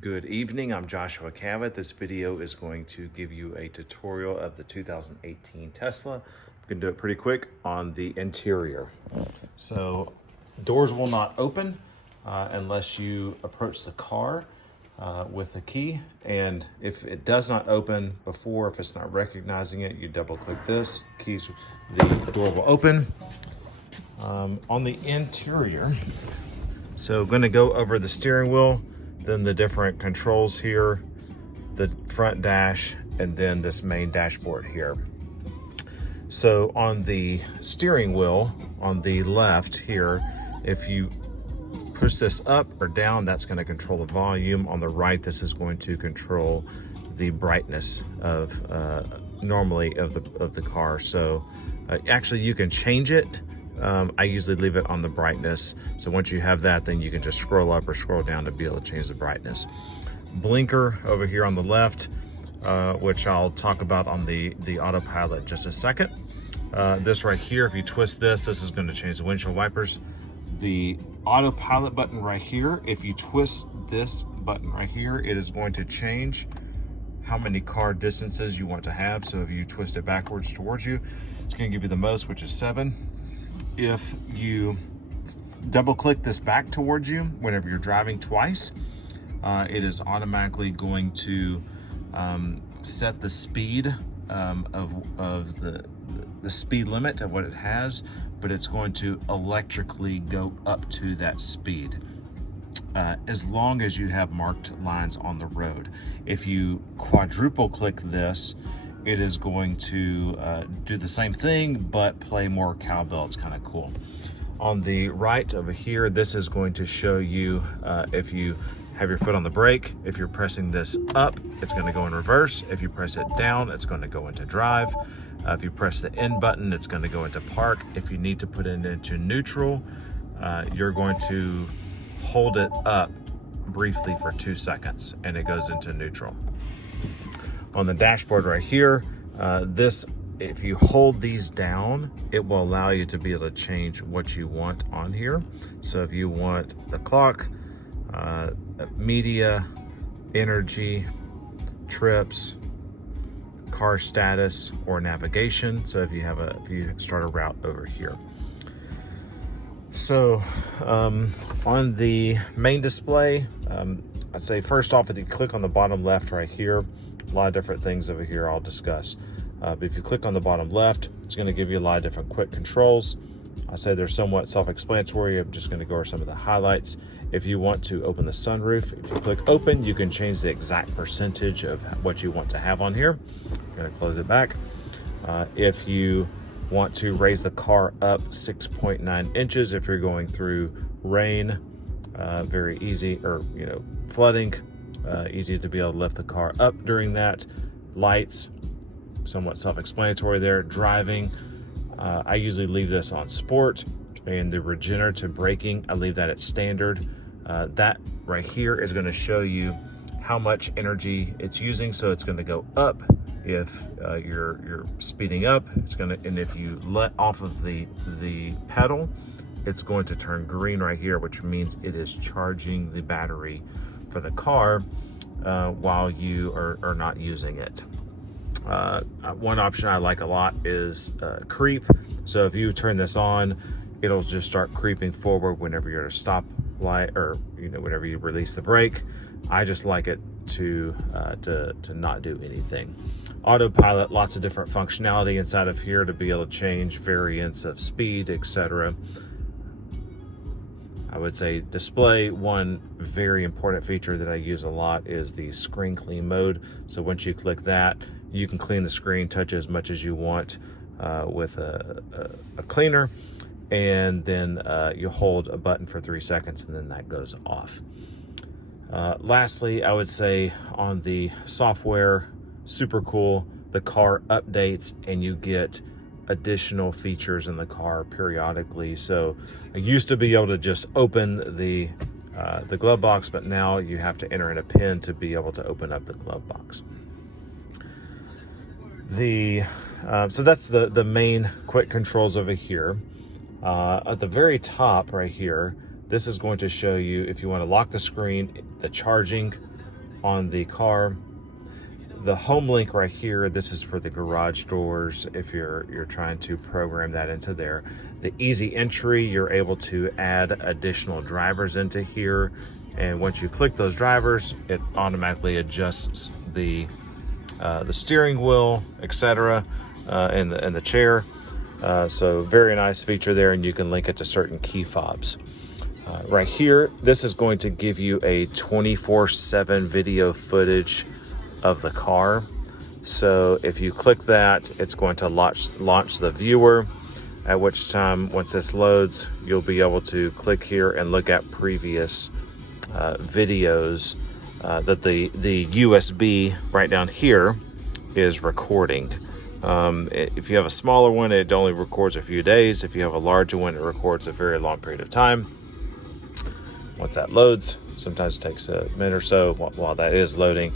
Good evening, I'm Joshua Cavett. This video is going to give you a tutorial of the 2018 Tesla. I'm gonna do it pretty quick on the interior. So doors will not open unless you approach the car with the key. And if it does not open before, if it's not recognizing it, you double click this, the door will open. On the interior, so gonna go over the steering wheel, then the different controls here, the front dash, and then this main dashboard here. So on the steering wheel, on the left here, if you push this up or down, that's going to control the volume. On the right, this is going to control the brightness of normally of the car. So actually you can change it. I usually leave it on the brightness. So once you have that, then you can just scroll up or scroll down to be able to change the brightness. Blinker over here on the left, which I'll talk about on the autopilot in just a second. This right here, if you twist this is going to change the windshield wipers. The autopilot button right here, if you twist this button right here, it is going to change how many car distances you want to have. So if you twist it backwards towards you, it's going to give you the most, which is 7. If you double click this back towards you whenever you're driving twice, it is automatically going to set the speed of the speed limit of what it has, but it's going to electrically go up to that speed as long as you have marked lines on the road. If you quadruple click this, it is going to do the same thing, but play more cowbell. It's kind of cool. On the right over here, this is going to show you if you have your foot on the brake. If you're pressing this up, it's going to go in reverse. If you press it down, it's going to go into drive. If you press the N button, it's going to go into park. If you need to put it into neutral, you're going to hold it up briefly for 2 seconds and it goes into neutral. On the dashboard right here, if you hold these down, it will allow you to be able to change what you want on here. So if you want the clock, media, energy, trips, car status, or navigation. So if you start a route over here. So on the main display, I'd say first off, if you click on the bottom left right here, a lot of different things over here I'll discuss. But if you click on the bottom left, it's going to give you a lot of different quick controls. I say they're somewhat self-explanatory. I'm just going to go over some of the highlights. If you want to open the sunroof, if you click open, you can change the exact percentage of what you want to have on here. I'm going to close it back. If you want to raise the car up 6.9 inches, if you're going through rain, very easy, or flooding, easy to be able to lift the car up during that. Lights, somewhat self-explanatory there. Driving, I usually leave this on sport, and the regenerative braking, I leave that at standard. That right here is going to show you how much energy it's using. So it's going to go up if you're speeding up. It's going to, and if you let off of the pedal, it's going to turn green right here, which means it is charging the battery for the car while you are not using it. One option I like a lot is creep. So if you turn this on, it'll just start creeping forward whenever you're at a stop light, or whenever you release the brake. I just like it to not do anything. Autopilot, lots of different functionality inside of here to be able to change variants of speed, etc. I would say display, one very important feature that I use a lot is the screen clean mode. So once you click that, you can clean the screen, touch as much as you want with a cleaner, and then you hold a button for 3 seconds and then that goes off. Lastly, I would say on the software, super cool. The car updates and you get additional features in the car periodically. So I used to be able to just open the glove box, but now you have to enter in a PIN to be able to open up the glove box. So that's the main quick controls over here. At the very top right here, this is going to show you if you want to lock the screen, the charging, on the car. The home link right here, this is for the garage doors if you're trying to program that into there. The easy entry, you're able to add additional drivers into here, and once you click those drivers, it automatically adjusts the steering wheel, etc., and the chair. So very nice feature there, and you can link it to certain key fobs. Right here, this is going to give you a 24/7 video footage of the car. So if you click that, it's going to launch the viewer, at which time, once this loads, you'll be able to click here and look at previous videos that the USB right down here is recording. If you have a smaller one, it only records a few days. If you have a larger one, it records a very long period of time. Once that loads, sometimes it takes a minute or so while that is loading.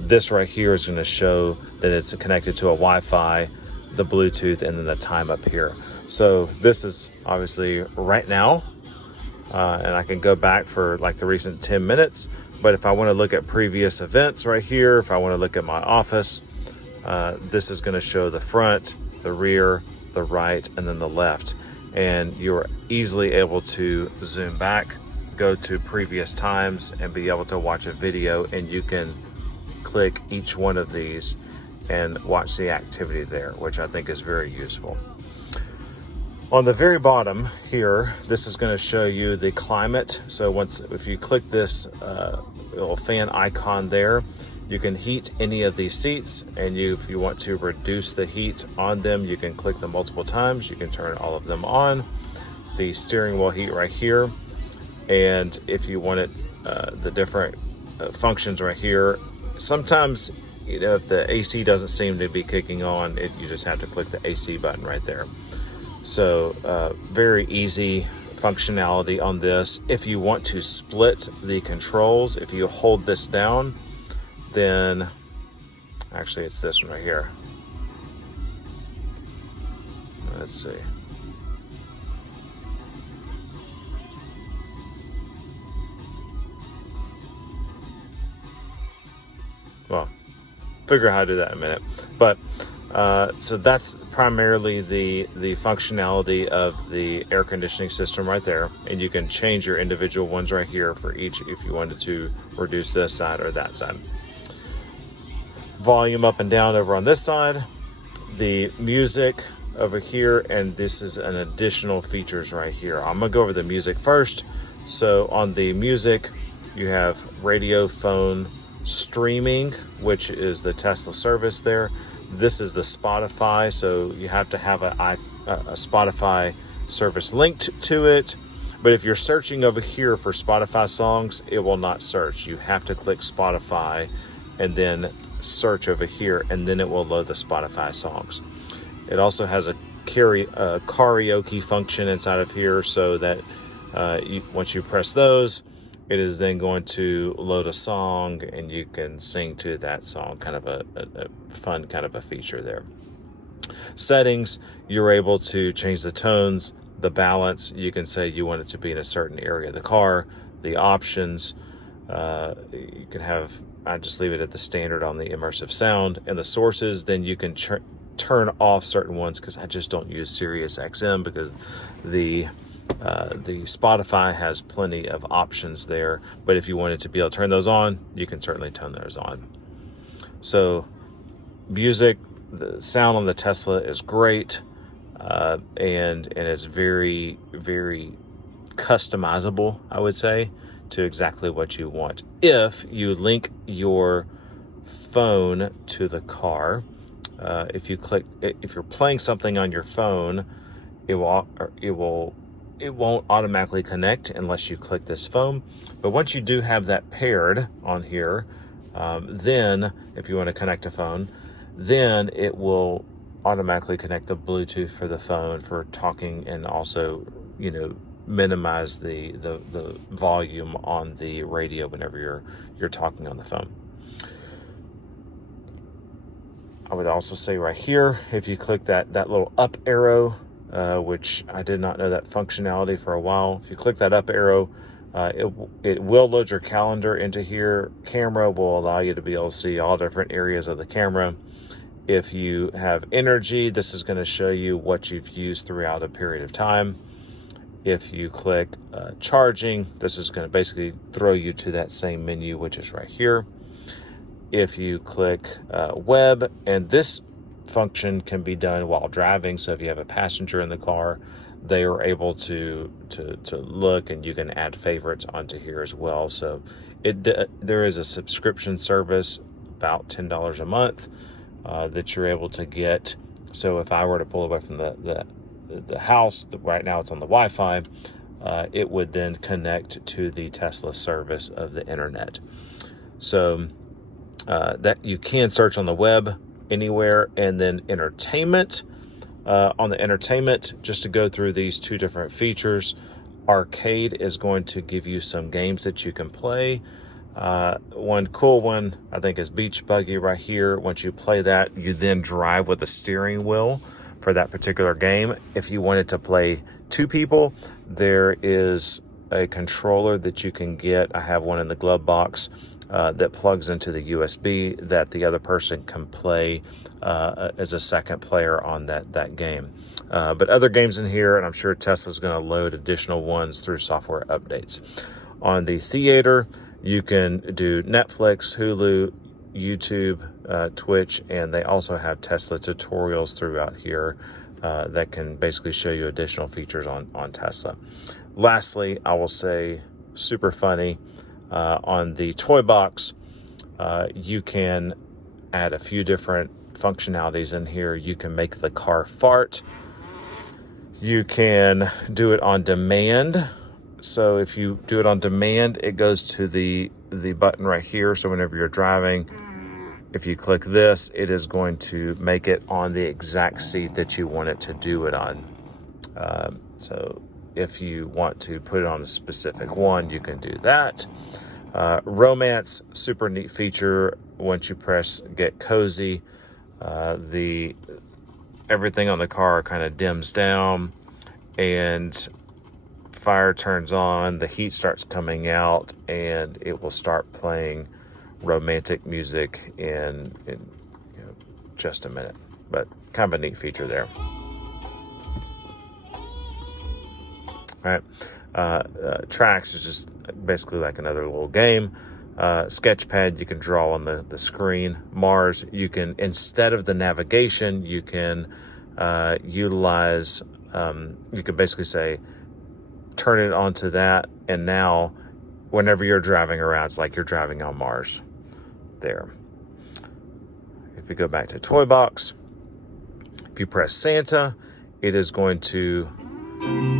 This right here is going to show that it's connected to a Wi-Fi, the Bluetooth, and then the time up here. So this is obviously right now, and I can go back for like the recent 10 minutes. But if I want to look at previous events right here, if I want to look at my office, this is going to show the front, the rear, the right, and then the left. And you're easily able to zoom back, go to previous times, and be able to watch a video, and you can click each one of these and watch the activity there, which I think is very useful. On the very bottom here, this is going to show you the climate. So if you click this little fan icon there, you can heat any of these seats, and if you want to reduce the heat on them, you can click them multiple times. You can turn all of them on. The steering wheel heat right here, and if you wanted the different functions right here, sometimes, you know, if the AC doesn't seem to be kicking on, you just have to click the AC button right there. So very easy functionality on this. If you want to split the controls, if you hold this down, then actually it's this one right here. Let's see. Well, figure out how to do that in a minute. But so that's primarily the functionality of the air conditioning system right there. And you can change your individual ones right here for each if you wanted to reduce this side or that side. Volume up and down over on this side. The music over here, and this is an additional features right here. I'm gonna go over the music first. So on the music, you have radio, phone, streaming, which is the Tesla service there. This is the Spotify, so you have to have a Spotify service linked to it. But if you're searching over here for Spotify songs, it will not search. You have to click Spotify and then search over here, and then it will load the Spotify songs. It also has a karaoke function inside of here, so that once you press those, it is then going to load a song and you can sing to that song. Kind of a fun kind of a feature there. Settings, you're able to change the tones, the balance. You can say you want it to be in a certain area of the car. The options, you can have, I just leave it at the standard on the immersive sound. And the sources, then you can turn off certain ones, because I just don't use Sirius XM, because the Spotify has plenty of options there. But if you wanted to be able to turn those on, you can certainly turn those on. So music, the sound on the Tesla is great, and it's very, very customizable, I would say, to exactly what you want. If you link your phone to the car, if you're playing something on your phone, it won't automatically connect unless you click this phone. But once you do have that paired on here, then if you want to connect a phone, then it will automatically connect the Bluetooth for the phone for talking, and also, you know, minimize the volume on the radio whenever you're talking on the phone. I would also say right here, if you click that little up arrow, which I did not know that functionality for a while. If you click that up arrow, It will load your calendar into here. Camera will allow you to be able to see all different areas of the camera. If you have energy, this is going to show you what you've used throughout a period of time. If you click charging, this is going to basically throw you to that same menu, which is right here. If you click web, and this function can be done while driving. So if you have a passenger in the car, they are able to look, and you can add favorites onto here as well. So there is a subscription service, about $10 a month, that you're able to get. So if I were to pull away from the house, right now it's on the Wi-Fi, it would then connect to the Tesla service of the internet. So that you can search on the web anywhere. And then entertainment, on the entertainment, just to go through these two different features, arcade is going to give you some games that you can play. One cool one I think is Beach Buggy right here. Once you play that, you then drive with the steering wheel for that particular game. If you wanted to play two people, there is a controller that you can get. I have one in the glove box that plugs into the USB that the other person can play as a second player on that game. But other games in here, and I'm sure Tesla's going to load additional ones through software updates. On the theater, you can do Netflix, Hulu, YouTube, Twitch, and they also have Tesla tutorials throughout here that can basically show you additional features on Tesla. Lastly, I will say, super funny, on the toy box, you can add a few different functionalities in here. You can make the car fart. You can do it on demand. So if you do it on demand, it goes to the button right here. So whenever you're driving, if you click this, it is going to make it on the exact seat that you want it to do it on. So if you want to put it on a specific one, you can do that. Romance, super neat feature. Once you press get cozy, everything on the car kind of dims down, and fire turns on, the heat starts coming out, and it will start playing romantic music in just a minute. But kind of a neat feature there. All right, Tracks is just basically like another little game. Sketchpad, you can draw on the screen. Mars, you can, instead of the navigation, you can utilize, you can basically say, turn it onto that, and now whenever you're driving around, it's like you're driving on Mars there. If you go back to Toy Box, if you press Santa, it is going to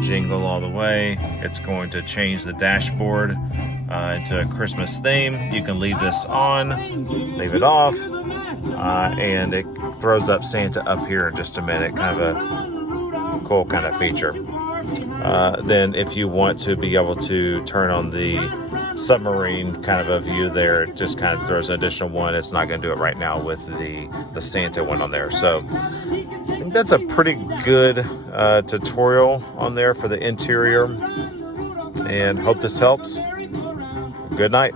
jingle all the way. It's going to change the dashboard into a Christmas theme. You can leave this on, leave it off, and it throws up Santa up here in just a minute. Kind of a cool kind of feature. Then if you want to be able to turn on the submarine kind of a view there, it just kind of throws an additional one. It's not going to do it right now with the Santa one on there. So I think that's a pretty good tutorial on there for the interior, and hope this helps. Good night.